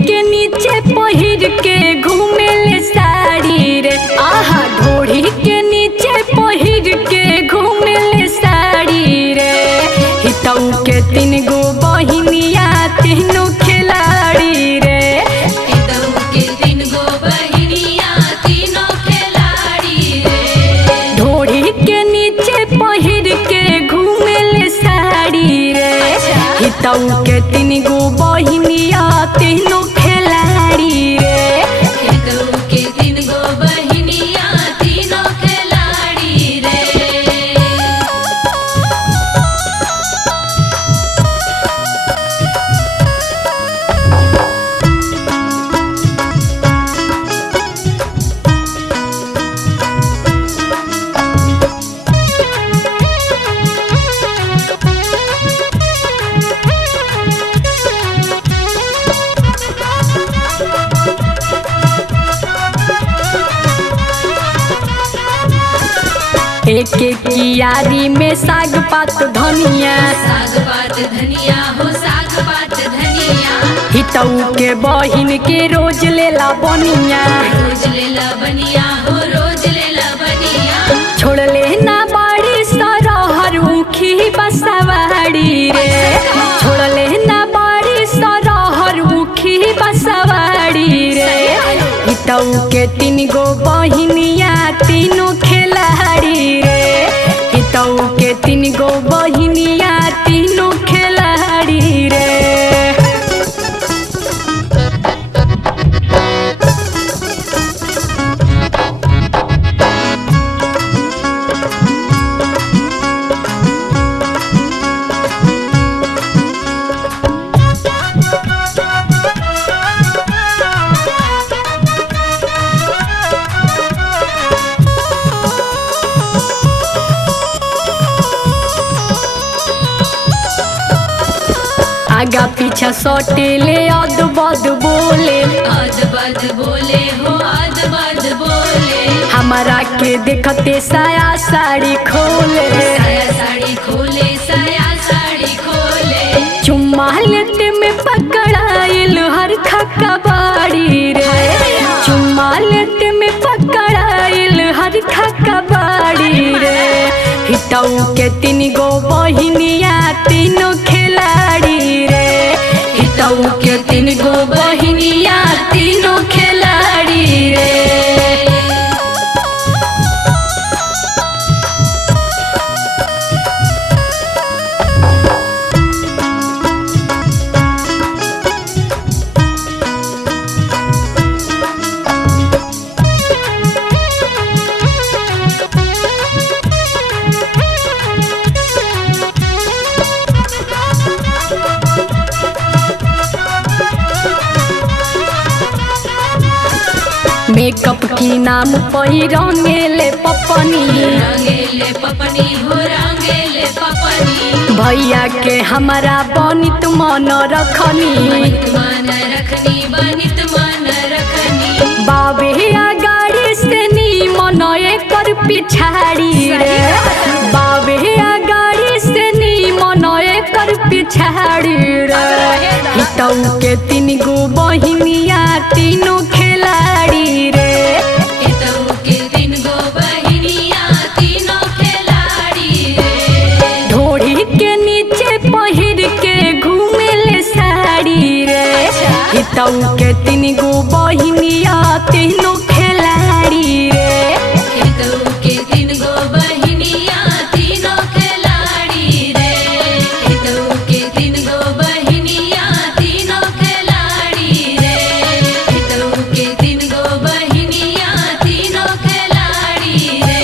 के नीचे पहिर के घूमेले साड़ी रे। आहा ढोढ़ी के नीचे पहिर के घूमेले साड़ी रे। हितऊ के 3 गो बहिनिया तीनों खिलाड़ी रे। हितऊ के 3 गो बहिनिया तीनों खिलाड़ी रे। ढोढ़ी के नीचे पहिर के घूमेले साड़ी रे। हितऊ के 3 गो बहिनिया तीनों खिलाड़ी रे। हितऊ के 3 गो बहिनिया तीनों खिलाड़ी रे। एक एक कियारी में साग पात धनिया। साग पात धनिया हो साग पात धनिया। हितऊ के बहिन के रोज लेला बनिया। रोज लेला बनिया हो रोज लेला बनिया। छोड़ लेना बाड़ी सरहर उखी बसवाड़ी रे। छोड़ लेना बाड़ी सरहर उखी बसवाड़ी रे। हितऊ के 3 गो बहिनिया तीनों खिलाड़ी रे। हितऊ के 3 गो बहिनिया तीनों खिलाड़ी रे। आगा पीछा सटेले अद बद बोले। अद बद बोले हो अद बद बोले। हमारा के देखते साया साड़ी खोले। साया साड़ी खोले साया साड़ी खोले। चुम्मा लेते में पकड़ाइल हर खक्का बाड़ी रे। चुम्मा लेते में पकड़ाइल हर खक्का बाड़ी रे। हितऊ के 3 गो बहिनिया तीनों खिलाड़ी रे। हितऊ के 3 गो बहिनिया तीनों खिलाड़ी रे। मेकअप की नाम पही रंगेले पपनी। रंगेले पपनी हो रंगेले पपनी। भैया के हमारा बनित मन रखनी। बनित मन रखनी बनित मन रखनी। बाबे गाड़ी से नी मन एकर पिछाड़ी रे। बाबे गाड़ी से नी मन एकर पिछाड़ी रे। हितऊ के 3 गो बहिनिया तीनों खिलाड़ी रे। हितऊ के 3 गो बहिनिया तीनों खिलाड़ी रे। ढोढ़ी के नीचे पहिर के घूमेले साड़ी रे। हितऊ के 3 गो बहिनिया तीनों खिलाड़ी रे। हितऊ के 3 गो बहिनिया तीनों खिलाड़ी रे। हितऊ के 3 गो बहिनिया तीनों खिलाड़ी रे। हितऊ के 3 गो बहिनिया तीनों खिलाड़ी रे।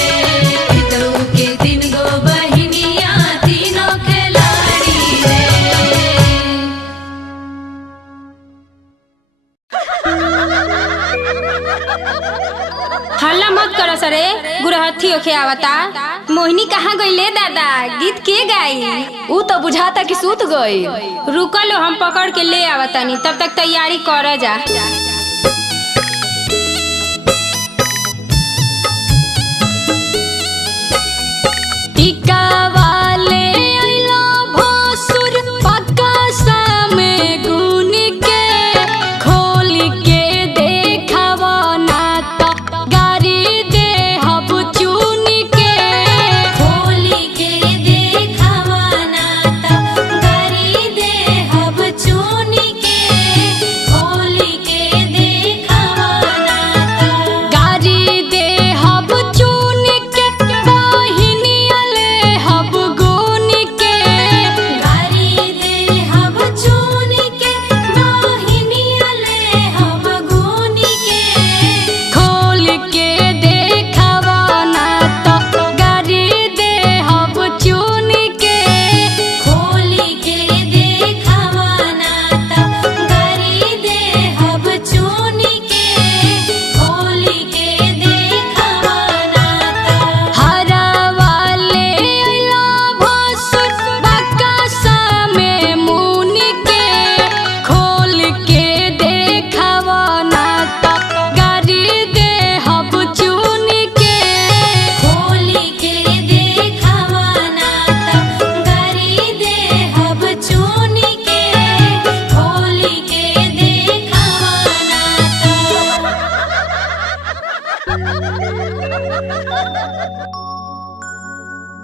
हितऊ के 3 गो बहिनिया तीनों खिलाड़ी रे। हल्ला मत करो सरे गुरहथी ओखे आवता। मोहिनी कहाँ गईले दादा? गीत के गाई? ऊ तो बुझाता कि सूत गई। रुको लो हम पकड़ के ले आवतानी, तब तक तैयारी कर जा। टीका वाले आइला भोसुर पक्का सामे गुन के खो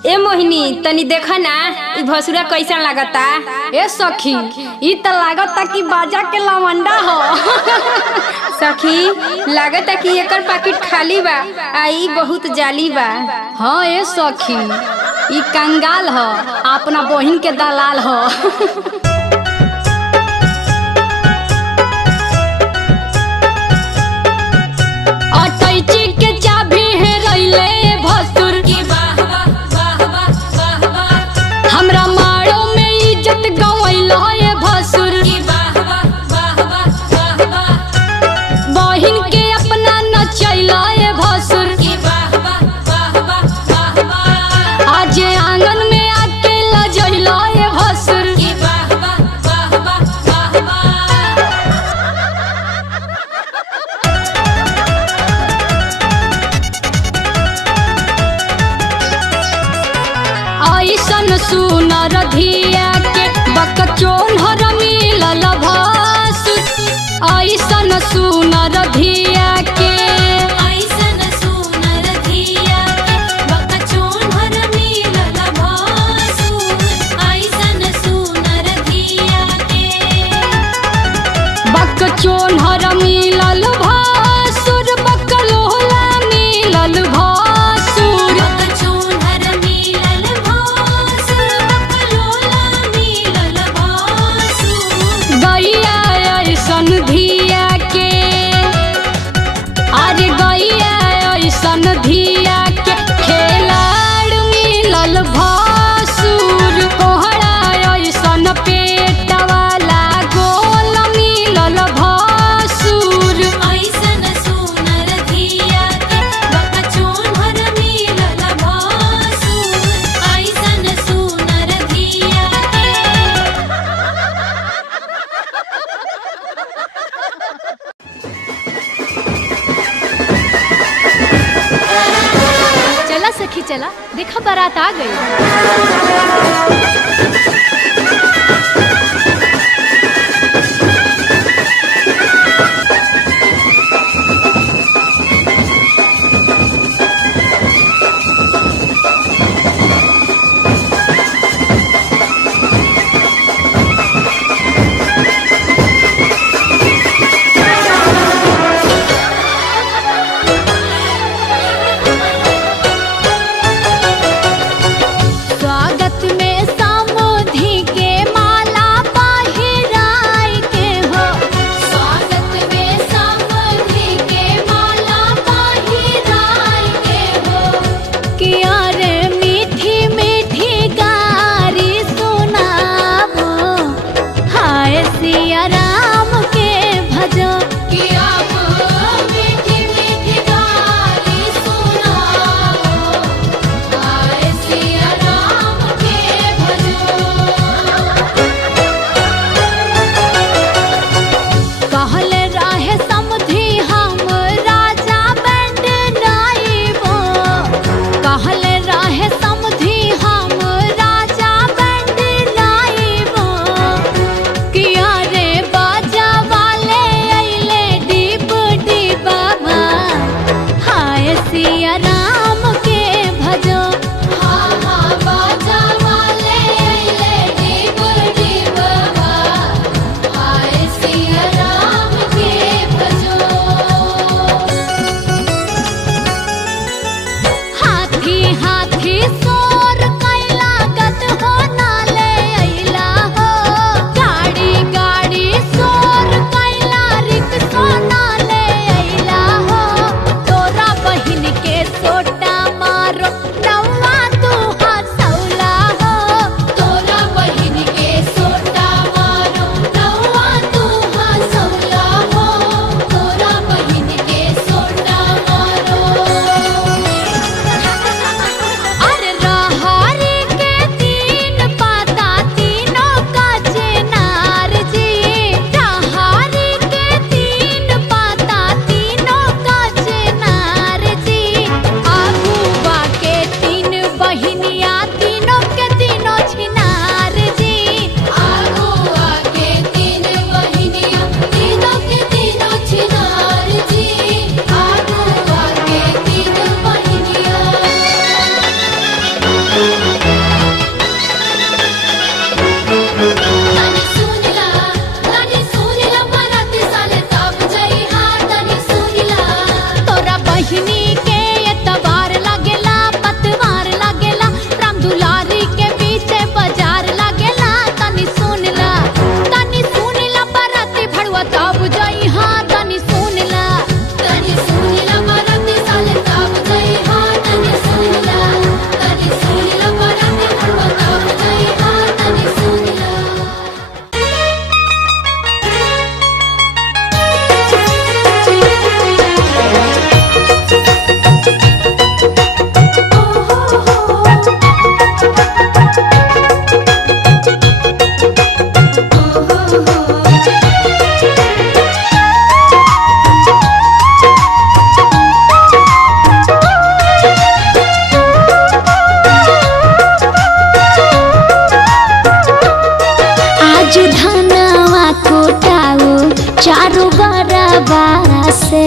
ए मोहिनी तनी देखा ना ई भसुरा कैसा लागता। ए सखी ई त लागता कि बाजा के लवंडा हो। सखी लागता कि एकर पैकेट खाली बा आ ई बहुत जाली बा। हाँ ए सखी ई कंगाल हो, अपना बहिन के दलाल हो। अटैची के चाबी है रैले भसुर की वाह वाह वाह वाह वाह वाह। हमरा मारो में इज्जत गवैल है भसुर की वाह वाह वाह वाह वाह वाह। बहिन के अपना नचैल है भसुर की वाह वाह वाह वाह वाह वाह। आज आंगन में आके लजैल है भसुर की वाह वाह वाह वाह वाह वाह। ऐसन सुनर धिया के बकचोन हर मिलल भसुर। ऐसन सुनर धिया के ऐसन सुनर धिया के बकचोन हर मिलल भसुर। ऐसन सुनर धिया के बकचोन हर मिलल भसुर। बकलोला मिलल भसुर बकचोन हर मिलल भसुर। बकलोला मिलल भसुर। गैया ऐसन धिया के अरे गैया ऐसन धिया के खेलाड़ मिलल भसुर। कोहड़ा ऐसन पेट वाला गोल मिलल भसुर। ऐसन सुनर धिया के बकचोन हर मिलल भसुर। ऐसन सुनर धिया के चला सखी चला, देखा बारात आ गई। स्वागत में समधि के माला जाई हाँ तनी सुन ला। तनी सुनिला बराती साले ताप जाई हाँ तनी सुनिला। तनी सुनिला बराती बुढ़वा ताप जाई हाँ तनी सुनिला। आज धनवा कोटाओ चारू बरबा से।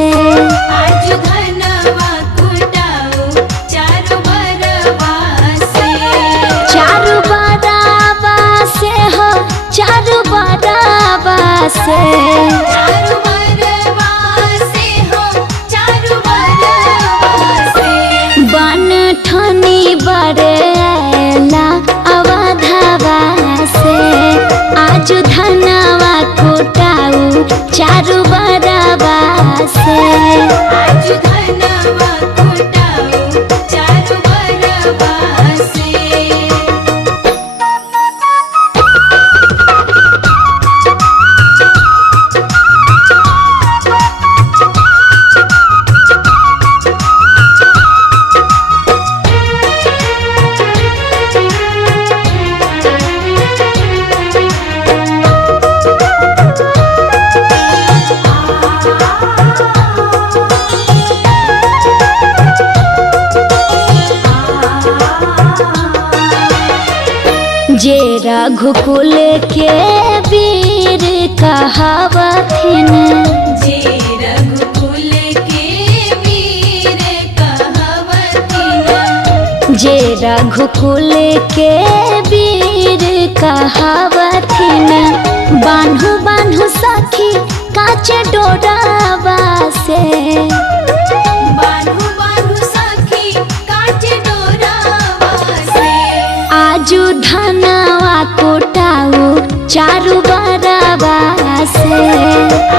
आज धनवा कुटाओ चारू बरबा से। चारू बरबा से हो चारू बरबा से। चारू बरबा से हो चारू बरबा से। बन ठनी बरेला अवधवा से। आज धनवा कोटाऊ चारू बरबा से। आज धनवा कुटाओ चारू बरबा से। जे रघुकुल के वीर कहावथिन। जे रघुकुल के वीर कहावथिन। जे रघुकुल के वीर कहावथिन। बान्हु बान्हु सखी काच डोरावा से। बान्हु बान्हु सखी काच डोरावा से। आजू धनवा कोटाऊ चारू बरबा से।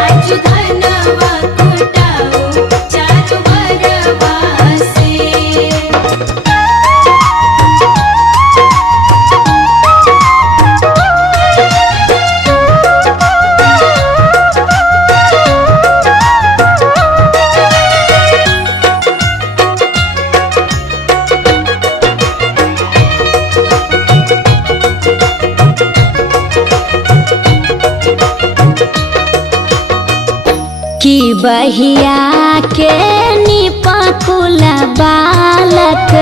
आज धनवा कुटाओ चारू बरबा से। की बहिया के निपकुल बालक।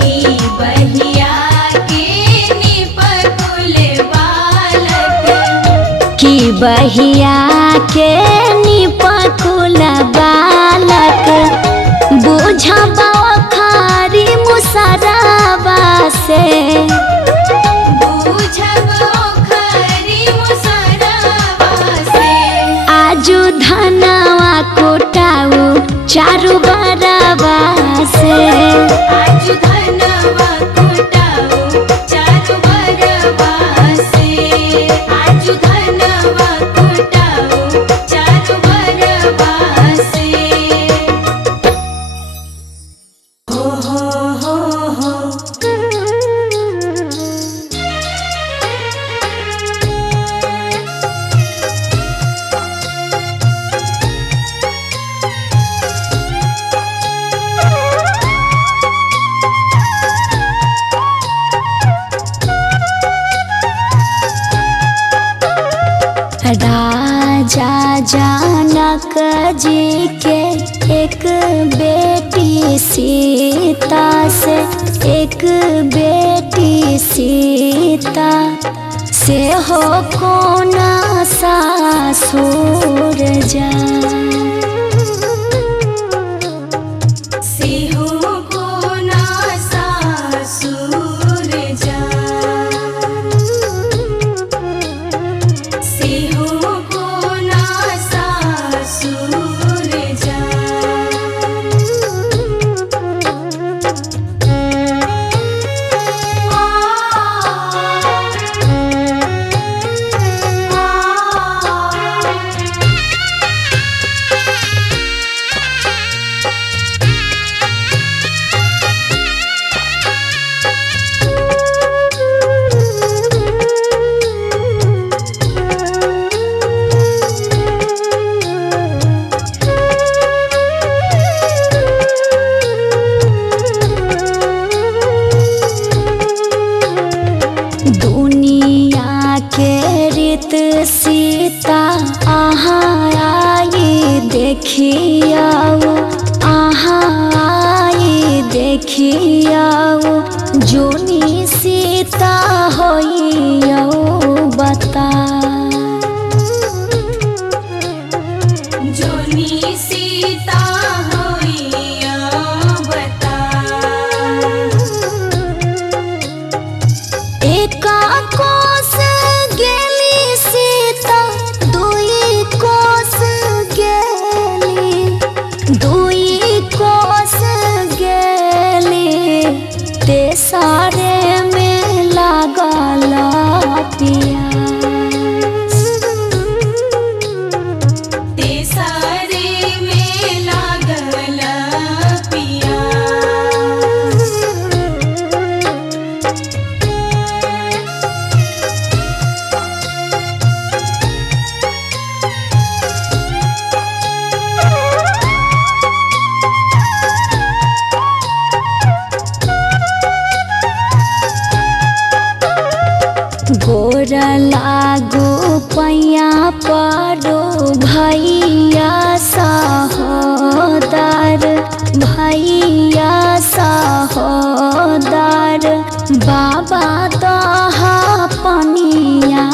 की बहिया के निपकुल बालक। की बहिया के निपकुल बालक। बुझबा खारी मुसरबा से। बुझब खरी मुसरबा से। आजू धनवा कोटाऊ चारू बरबा से। आज धनवा कुटाओ चारू बरबा से। आज धनवा कुटाओ चारू बरबा से। हो हो हो हो। राजा जनक जी के एक बेटी सीता से। एक बेटी सीता से हो कोना सासुर जा। सिंहु को ना सासुर जा। सिंहु को ना सासुर जा। देखियाओ आहाई देखियाओ जोनी सीता होइयो बता जोनी सीता होइयो बता एका कोस गेली सीता दुई कोस गेली दुई कोस गेली तेसारे में लागल पियास तेसारे में लागल पियास गोरा लागो पैया परो भैया सहोदर भैया सहोदर बाबा दहा पनिया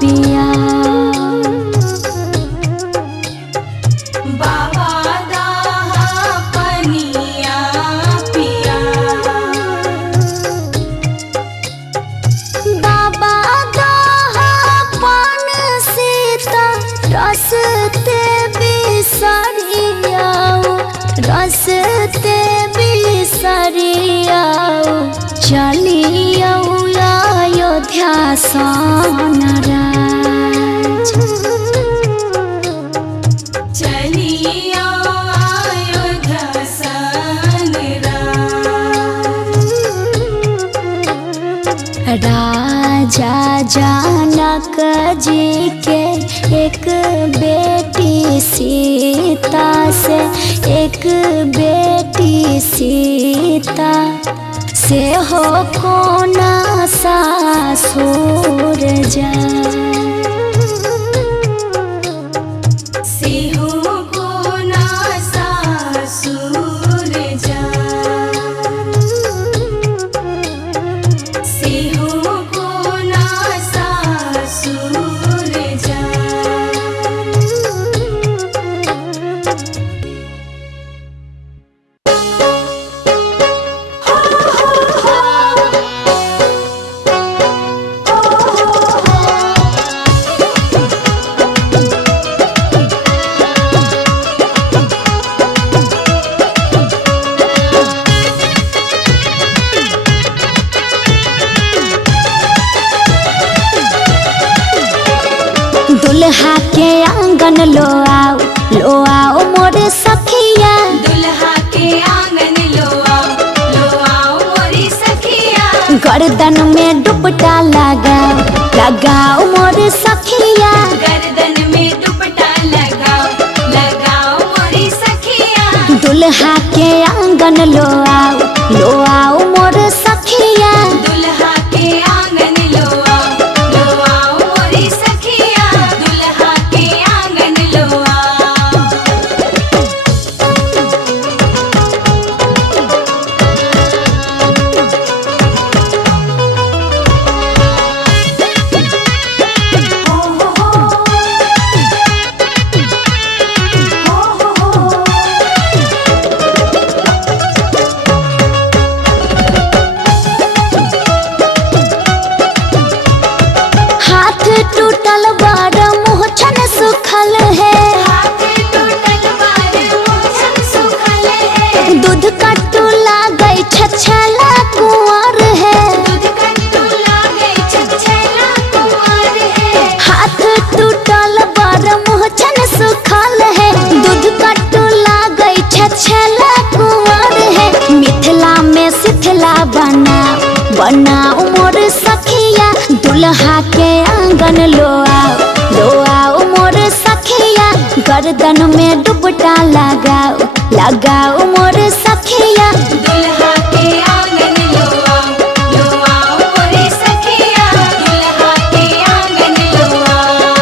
पिया बाबा दहा पनिया पिया बाबा दहा पन सीता रसते बिसरियाओ रसते बिसरियाओ चलियो अयोध्या सोनराज चलियो अयोध्या सनराज राजा जनक जी के एक बेटी सीता से एक बेटी सीता से हो कोना सासुर जा सिंहु को ना सासुर जा सिंहु को ना सासुर जा दुल्हा के आंगन लो आओ मोरे सखिया दुल्हा के आंगन लो आओ मोरी सखिया गर्दन में दुपट्टा लगाओ मोरे सखिया गर्दन में दुपट्टा लगाओ मोरी सखिया दुल्हा के आंगन लो आओ मोरे सखिया दुल्हा के आंगन लो आओ मोरी सखिया दुल्हा के आंगन लो आओ हाथ टूटल बार मुँह छन सुखल है हाथ टूटल बार मोछन सुखल है दूध कट्टू लागै छछला कुंवर है दूध कट्टू लागे छछला कुंवर है हाथ टूटल बार मुँह छन सुखल है दूध कट्टू लागै छछला कुंवर है मिथिला में सिथला बनाओ मोर सखिया दुल्हा के आंगन लो आओ मोर सखिया गर्दन में दुपट्टा लगाओ मोर सखिया दुल्हा के आंगन लो आओ मोरी सखिया दुल्हा के आंगन लो आओ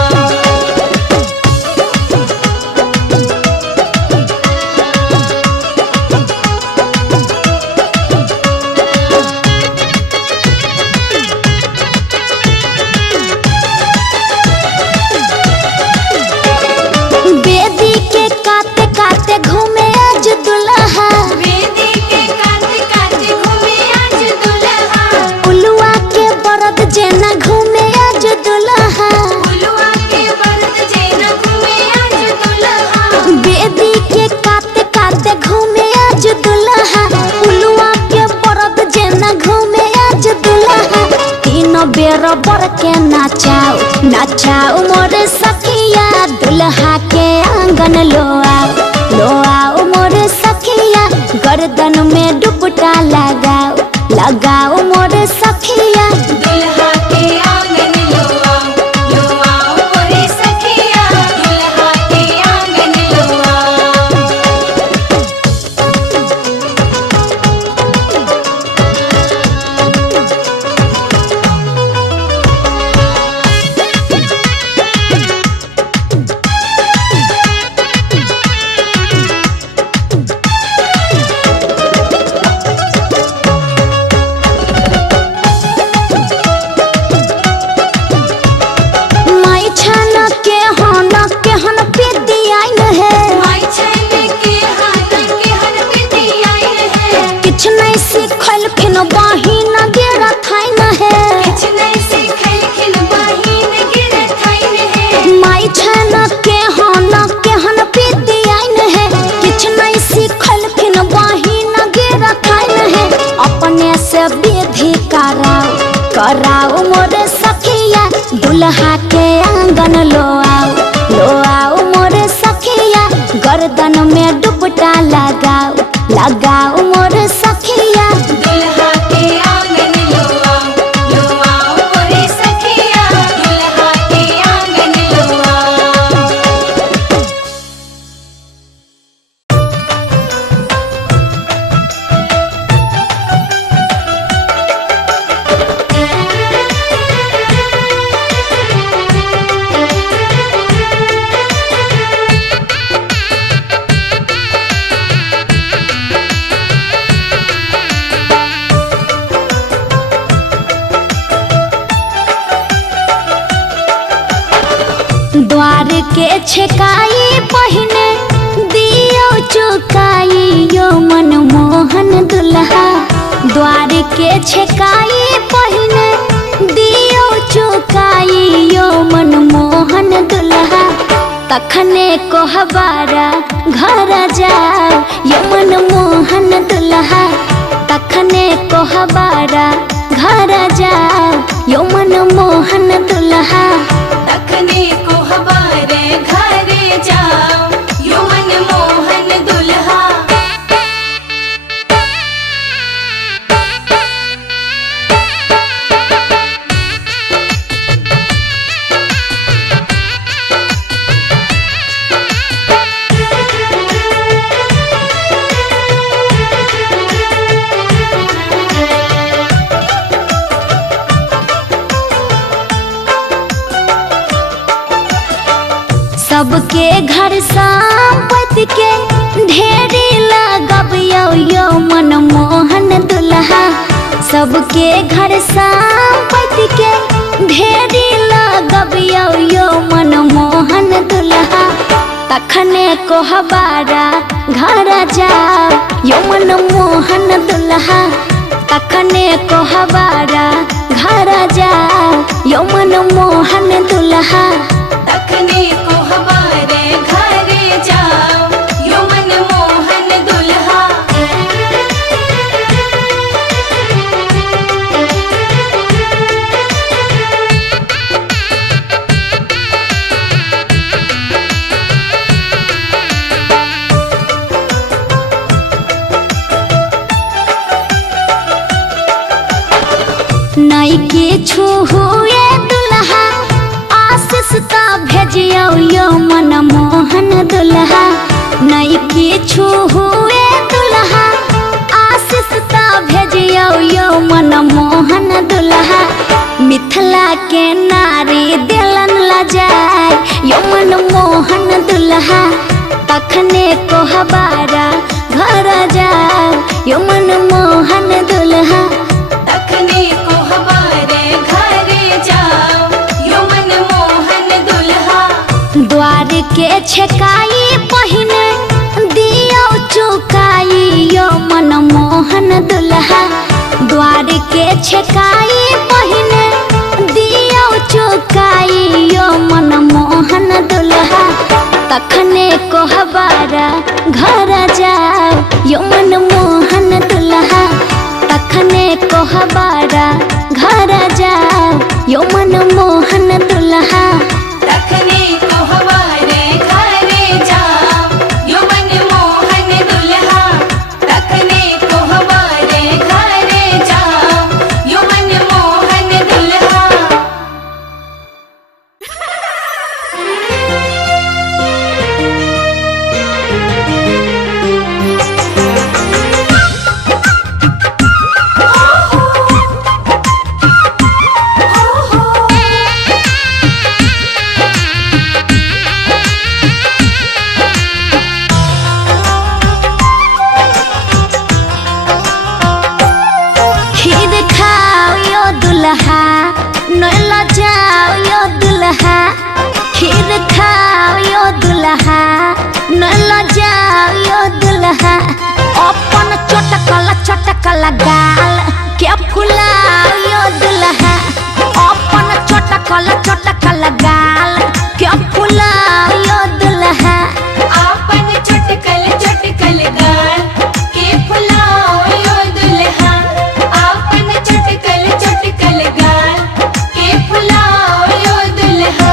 रबर के नाचाओ नाचाओ मोर सखिया दुल्हा के आंगन लो आओ मोर सखिया गर्दन में दुपट्टा लगाओ लगाओ मोर सखिया दुल्हा के आंगन लो आओ मोरे सखिया दुल्हा के आंगन लो आओ। माई छान के हन पे दियाइन है माई छान के हन पे दियाइन है किछ नहीं सीखल खिन बहिन गिरा थाइन है किछ नहीं सीखल खिन बहिन गिरत थाइन है माई छान के हन पे दियाइन है किछ नहीं सीखल खिन बहिन गिरा थाइन है अपने से विधि कराओ मोर सखिया दुल्हा के आंगन लो आओ मोर सखिया गर्दन में दुपट्टा लगाओ मोर सखिया दुल्हा के आंगन लो आओ मोरे सखिया दुल्हा के आंगन लो आओ। द्वार के छेकाई पहिने दियो चुकाई यो मनमोहन दुल्हा द्वार के छेकाई पहिने दियो चुकाई यो मनमोहन दुल्हा तखने कोहबारा घर जाओ यो मनमोहन दुल्हा तखने कोहबारा घर जाओ यो मनमोहन दुल्हा तखने को हमारे घरे जाओ यो मनमोहन दुल्हा। सबके घर संपत्ति के ढेरी लगब यो मनमोहन दुल्हा सबके घर संपत्ति के ढेरी लगब यो मनमोहन दुल्हा तखने कोहबारा घर जाओ यो मनमोहन दुल्हा तखने कोहबारा घर जाओ यो मनमोहन दुल्हा तखने को हमारे घरे जाओ यो मनमोहन दुल्हा। नई के छुए दुल्हा आशीष ता भेजियो यो मनमोहन दुल्हा नई के छुए दुल्हा आशीष ता भेजियो यो मनमोहन दुल्हा मिथिला के नारी दिलन लजाए यो मनमोहन दुल्हा तखने कोहबारा घर जाओ यो मनमोहन दुल्हा तखने को हमारे घरे जाओ यो मनमोहन दुल्हा द्वार के छेकाई पहिने दियो चुकाई यो मनमोहन दुल्हा द्वार के छेकाई पहिने दियो चुकाई यो मनमोहन दुल्हा तखने कोहबारा घर जाओ यो मनमोहन दुल्हा तखने कोहबारा घर जाओ यो मन मोहन दुल्हा रखने को हमारे घरे जा यो मन मोहन दुल्हा रखने को हमारे घरे जा यो मन मोहन दुल्हा। खीर खाओ यो दुल्हा नैला जाओ यो दुल्हा खीर खाओ यो दुल्हा नैला जाओ यो दुल्हा अपन चटकल गाल के फुलाओ यो दुल्हा अपन चटकल गाल के फुलाओ यो दुल्हा आपन चटकल गाल के फुलाओ यो दुल्हा आपन चटकल गाल के फुलाओ यो दुल्हा।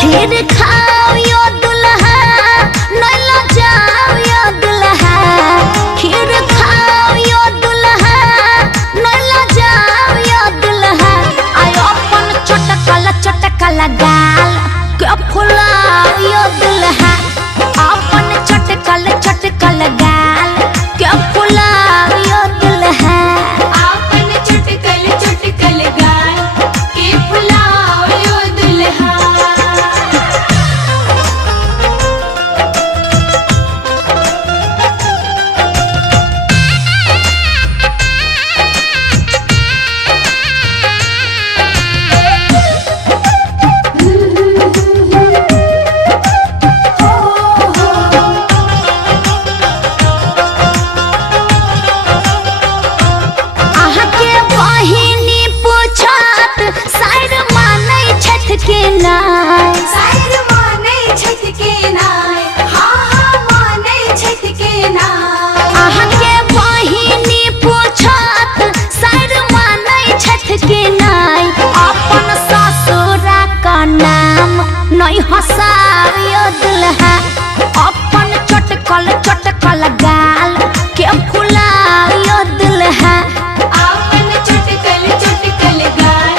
खीर खाओ यो दुल्हा नैला जाओ यो दुल्हा खीर खाओ यो दुल्हा नैला जाओ यो दुल्हा आयो अपन चटकल गाल के फुलाओ यो दुल्हा अपन चटकल गाल के फुलाओ यो दुल्हा आपन चटकल गाल के फुलाओ यो दुल्हा। अहाँ के बहिनी पूछत साइर मानै छथ के नाय साइर मानै छठ के नाय हाँ मानै छठ के नाय। अहाँ के बहिनी पूछत साइर मानै छथ के नाय अपन ससुरा का नाम नहीं हंसाओ यो दुल्हा अपन चटकल गाल के फुलाओ यो दुल्हा आपन चटकल गाल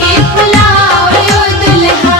के फुलाओ यो दुल्हा।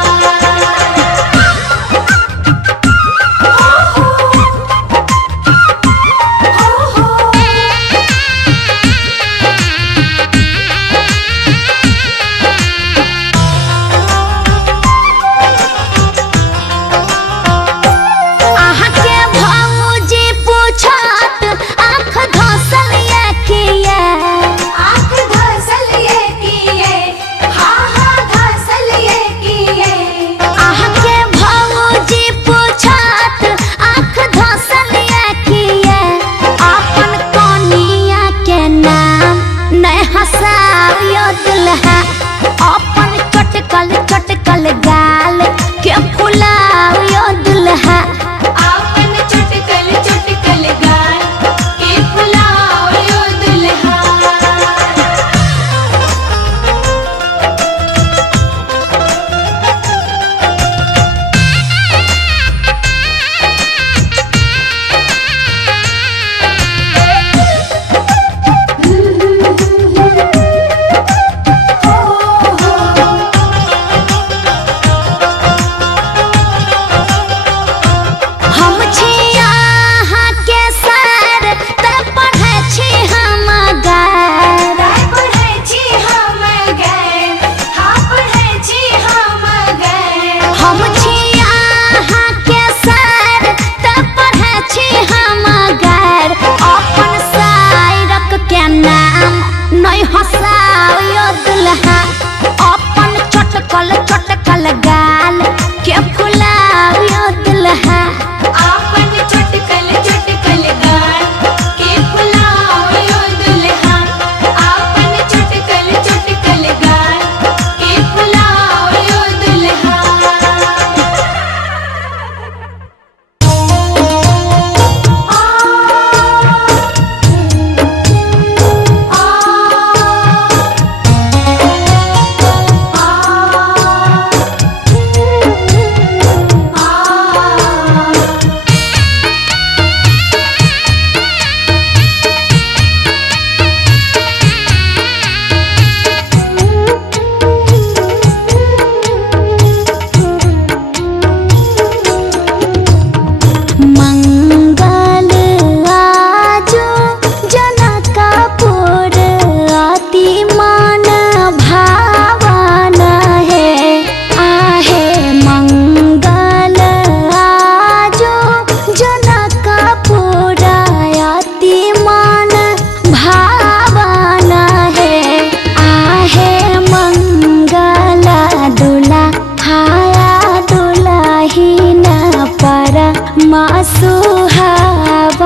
परमा सुहावन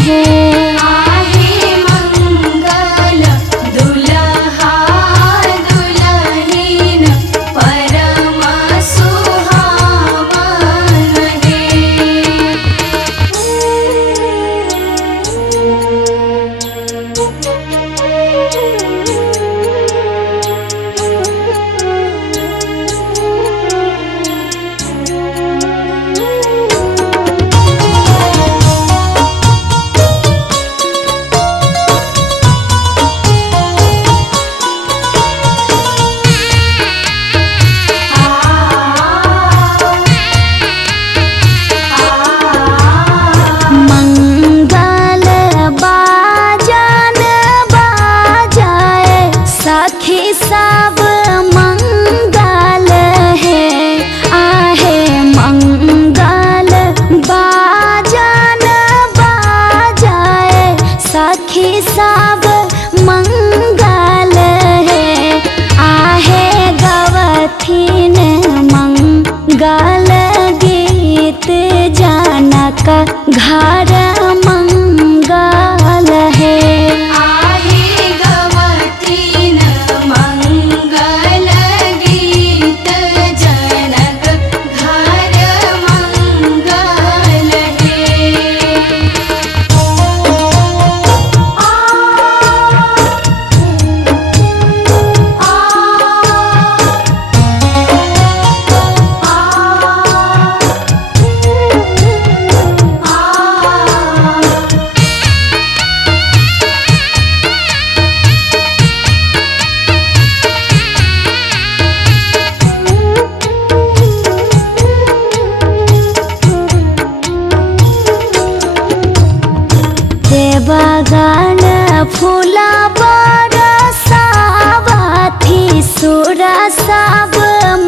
है। आहे मंगल दुल्हा दुल्हन परम सुहावन है। मंगल बाजन बाजाए सखी सब मंगल है। आहे मंगल बाजन बाजाए सखी सब मंगल है। आहे गवथिन मंगल गीत जनक घर मंगल है। आहे गवथिन मंगल गीत जनक घर मंगल है। देवगण फूला बरसावथी सुर सब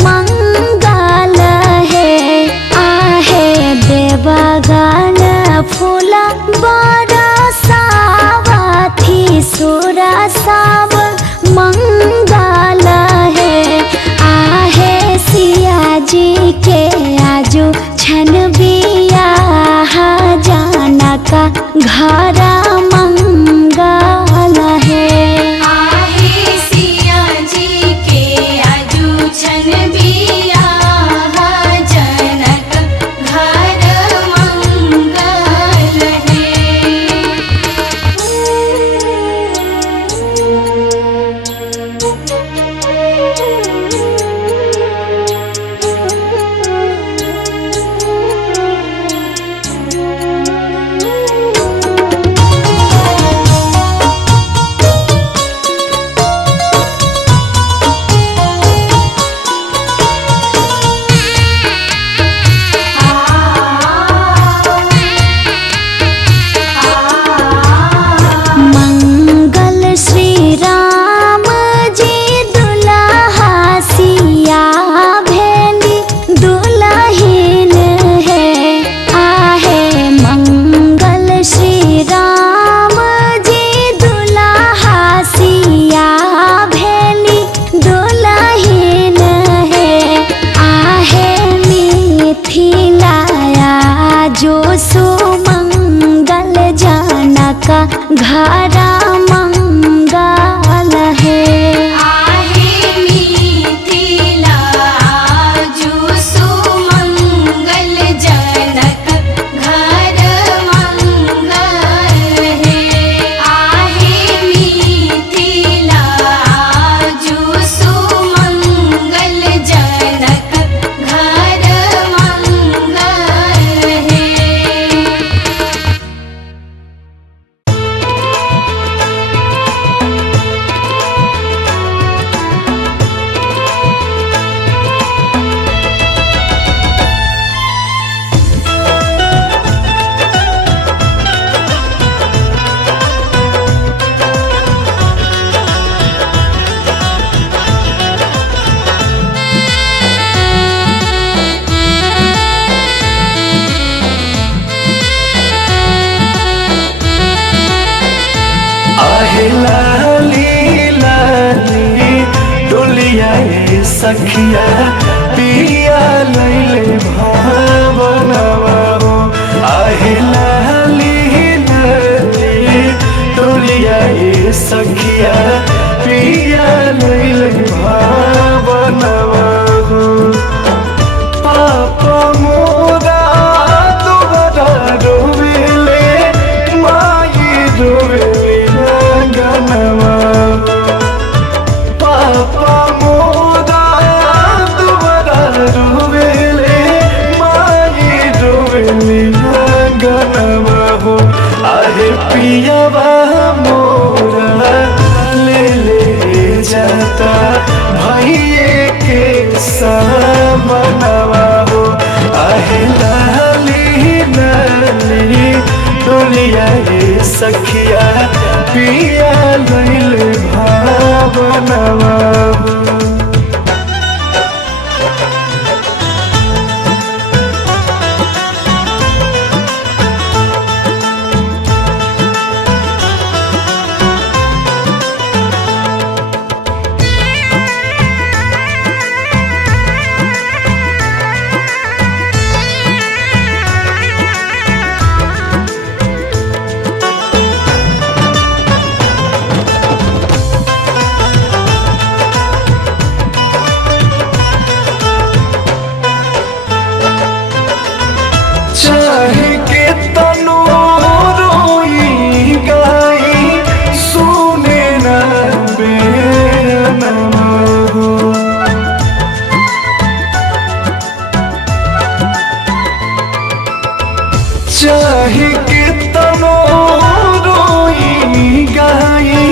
मंगल है। आहे देवगण फूला बरसावथी सुर सब मंगल है। आहे सिया जी के आजू छन बियाह जनक घर मंगल है। आहे सिया जी के आजू छन बियाह जनक घर मंगल है। मंगल श्री राम जी दुल्हा सिया भेली दुल्हीन है। आहे मंगल श्री राम जी दुल्हा सिया भेली दुल्हीन है। आहे मिथिलाया जो सुमंगल जनक घर मंगल है। आहे मिथिला जो सुमंगल जनक घर मंगल है। आहे मिथिला जो सुमंगल जनक घर मंगल है। सखिया पिया लैले भावनवा हो पियावा मोरा ले ले जाता भैये के सामनवा हो आहे लाली लाली डोलिया ये सखिया पिया लैल भावनवा हो। चाहे के तनो रोई गाई सुने ना बेनवा हो चाहे के तनो रोई गाई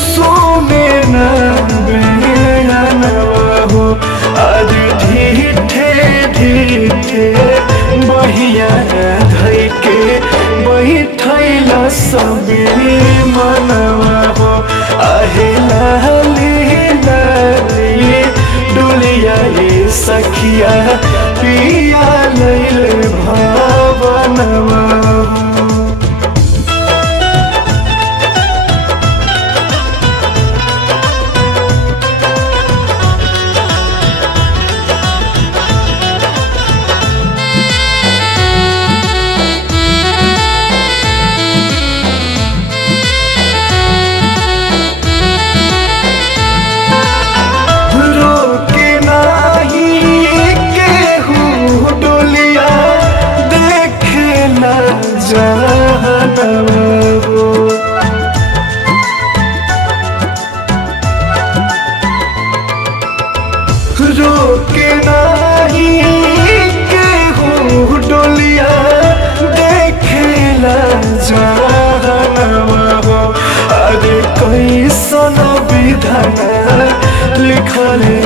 सुने ना बेनवा हो आज ढीठे ढीठे बहिया धई के बैठैला सबे मनवा हो आहे लाली लाली डोलिया ये सखिया पिया लैल भावनवा हो। रोके नाही केहू डोलिया देखेला जहनवा हो अरे कैसन विधान लिखले